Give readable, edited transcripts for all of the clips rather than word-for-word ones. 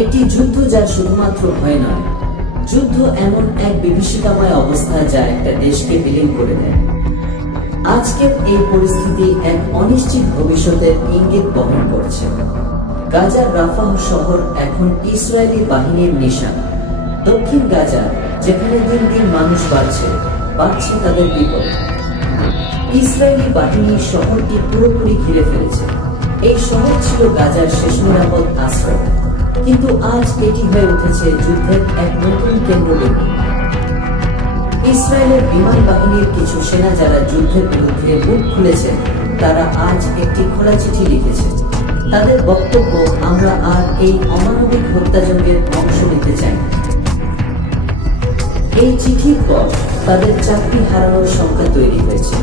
একটি যুদ্ধ যা শুধুমাত্র ভয় নয়, যুদ্ধ এমন এক বিভীষিকাময় অবস্থা যা একটা দেশকে বিলীন করে দেয়। আজকের এই পরিস্থিতি এক অনিশ্চিত ভবিষ্যতের ইঙ্গিত বহন করছে। গাজার রাফাহ শহর এখন ইসরায়েলি বাহিনীর নিশানা। দক্ষিণ গাজা, যেখানে দিন দিন মানুষ বাড়ছে তাদের বিপদ। ইসরায়েলি বাহিনী শহরটি পুরোপুরি ঘিরে ফেলেছে। এই শহর ছিল গাজার শেষ নিরাপদ আশ্রয়, কিন্তু আজ এটি হয়ে উঠেছে যুদ্ধের এক নতুন কেন্দ্রবিন্দু। ইসরায়েলের বিমান বাহিনীর কিছু সেনা যারা যুদ্ধের বিরুদ্ধে মুখ খুলেছে, তারা আজ একটি খোলা চিঠি লিখেছে। তাদের বক্তব্য, আমরা আর এই অমানবিক হত্যাযজ্ঞের অংশ নিতে চাই না। এই চিঠির পর তাদের চাকরি হারানোর সংখ্যা তৈরি হয়েছে।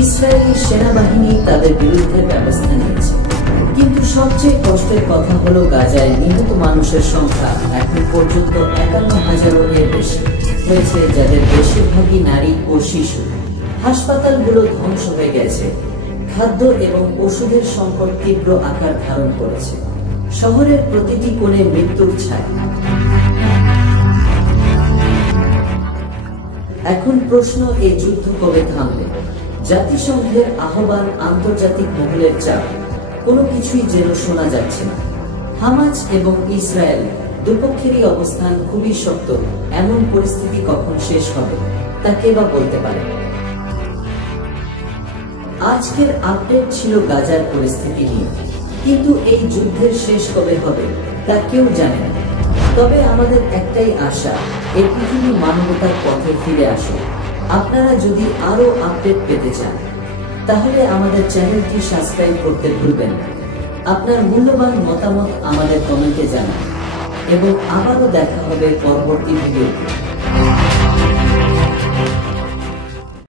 ইসরায়েলি সেনাবাহিনী তাদের বিরুদ্ধে ব্যবস্থা নিয়েছে। কিন্তু সবচেয়ে কষ্টের কথা হলো, গাজায় নিহত মানুষের সংখ্যা এখন পর্যন্ত ৫১,০০০ এর বেশি হয়েছে, যাদের বেশিরভাগই নারী ও শিশু। হাসপাতালগুলো ধ্বংস হয়ে গেছে। খাদ্য এবং ওষুধের সংকট তীব্র আকার ধারণ করেছে। শহরের প্রতিটি কোণে মৃত্যুর ছায়া। এখন প্রশ্ন, এই যুদ্ধ কবে থামবে? জাতিসংঘের আহ্বান, আন্তর্জাতিক মহলের চাপ, কোনো কিছুই যেন শোনা যাচ্ছে না। হামাস এবং ইসরায়েল দুপক্ষেরই অবস্থান খুবই শক্ত। এমন পরিস্থিতি কখন শেষ হবে তা কে বা বলতে পারে। আজকের আপডেট ছিল গাজার পরিস্থিতি নিয়ে, কিন্তু এই যুদ্ধের শেষ কবে হবে তা কেউ জানে না। তবে আমাদের একটাই আশা, এই পৃথিবী মানবতার পথে ফিরে আসে। আপনারা যদি আরো আপডেট পেতে চান, তাহলে আমাদের চ্যানেলটি সাবস্ক্রাইব করতে ভুলবেন না। আপনার মূল্যবান মতামত আমাদের কমেন্টে জানান, এবং আবারও দেখা হবে পরবর্তী ভিডিওতে।